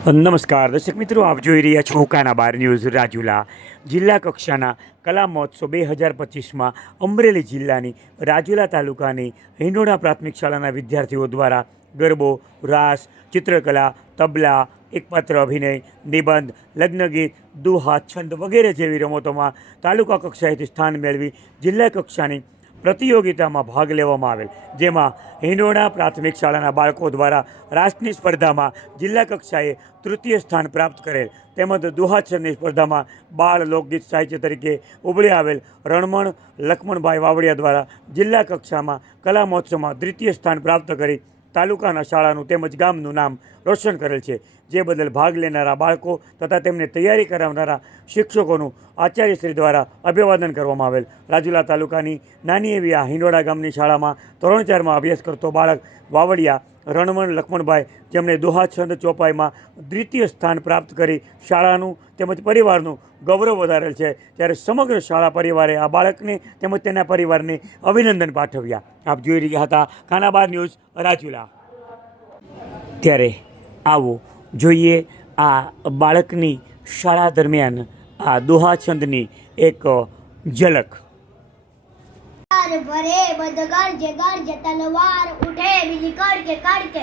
નમસ્કાર, દર્શક મિત્રો, આપ જોઈ રહ્યા છો કાના બાર ન્યૂઝ રાજુલા. જિલ્લા કક્ષાના કલા મહોત્સવ બે હજાર પચીસમાં અમરેલી જિલ્લાની રાજુલા તાલુકાની હિંડોળા પ્રાથમિક શાળાના વિદ્યાર્થીઓ દ્વારા ગરબો, રાસ, ચિત્રકલા, તબલા, એકપાત્ર અભિનય, નિબંધ, લગ્નગીત, દુહા, છંદ વગેરે જેવી રમતોમાં તાલુકા કક્ષાએથી સ્થાન મેળવી જિલ્લા કક્ષાની પ્રતિયોગિતામાં ભાગ લેવામાં આવેલ. જેમાં હિંડોળા પ્રાથમિક શાળાના બાળકો દ્વારા રાષ્ટ્રની સ્પર્ધામાં જિલ્લા કક્ષાએ તૃતીય સ્થાન પ્રાપ્ત કરેલ. તેમજ દુહાછંદની સ્પર્ધામાં બાળ લોકગીત સાહિત્ય તરીકે ઉભરી આવેલ રણમણ, લક્ષ્મણભાઈ વાવડિયા દ્વારા જિલ્લા કક્ષામાં કલા મહોત્સવમાં દ્વિતીય સ્થાન પ્રાપ્ત કરી તાલુકાના શાળાનું તેમજ ગામનું નામ રોશન કરેલ છે. જે બદલ ભાગ લેનારા બાળકો તથા તેમને તૈયારી કરાવનારા શિક્ષકોનું આચાર્યશ્રી દ્વારા અભિવાદન કરવામાં આવેલ. રાજુલા તાલુકાની નાની એવી આ હિંડોળા ગામની શાળામાં ધોરણ ચારમાં અભ્યાસ કરતો બાળક વાવડિયા રણમણ લક્ષ્મણભાઈ જેમણે દોહાછંદ ચોપાઈમાં દ્વિતીય સ્થાન પ્રાપ્ત કરી. શાળાનું તેમજ પરિવારનું ગૌરવ વધારેલ છે. ત્યારે સમગ્ર શાળા પરિવારે આ બાળકને તેમજ તેના પરિવારને અભિનંદન પાઠવ્યા. આપ જોઈ રહ્યા હતા ખાનાબાર ન્યૂઝ રાજુલા. ત્યારે આવો જોઈએ આ બાળકની શાળા દરમિયાન આ દોહાછંદની એક ઝલક. बार भरे, बदगर जगर ज तलवार उठे, बिजली करके करके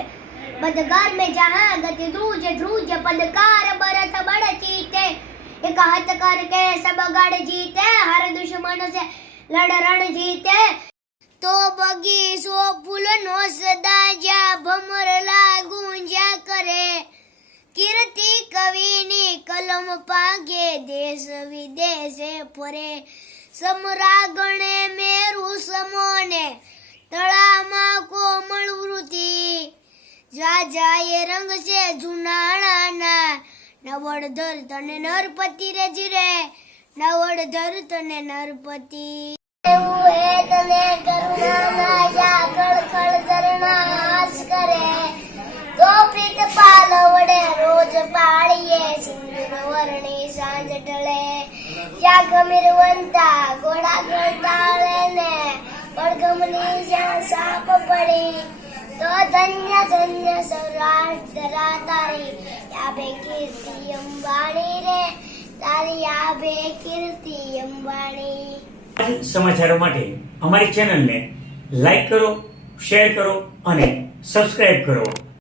बदगर में जहाँ गति दूज, ध्रुज पदकार बरत बड़ चीते। एक हाथ करके सब गढ़ जीते, हर दुश्मन से लड़ रण जीते। तो बगी सो फूल नो सदा जा, भमर ला गूंजा करे। कीर्ति कवि ने कलम पागे, देश विदेश परे। समरागणे मेरु જાજાએ રંગ છે જુનાણાના. નવડધર તને નરપતિ રજરે નવડધર તને નરપતિ. એવું હે તને કરુણાના યા કળકળ ઝરણા હાસ કરે. તો પ્રીત પાલ વડે રોજ પાળીએ સિંદૂર વરણી સાંજ ઢળે. ત્યાં ગમીરવંતા ઘોડા ગળતાળે ને પડગમની જ્યાં સાપ પડી. તો ધન્ય ધન્ય સૌરાષ્ટ્ર તારી યાબે કીર્તિ અંબાણી રે તારી યાબે કીર્તિ અંબાણી સમાચારો માટે અમારી ચેનલને લાઈક કરો શેર કરો અને સબસ્ક્રાઈબ કરો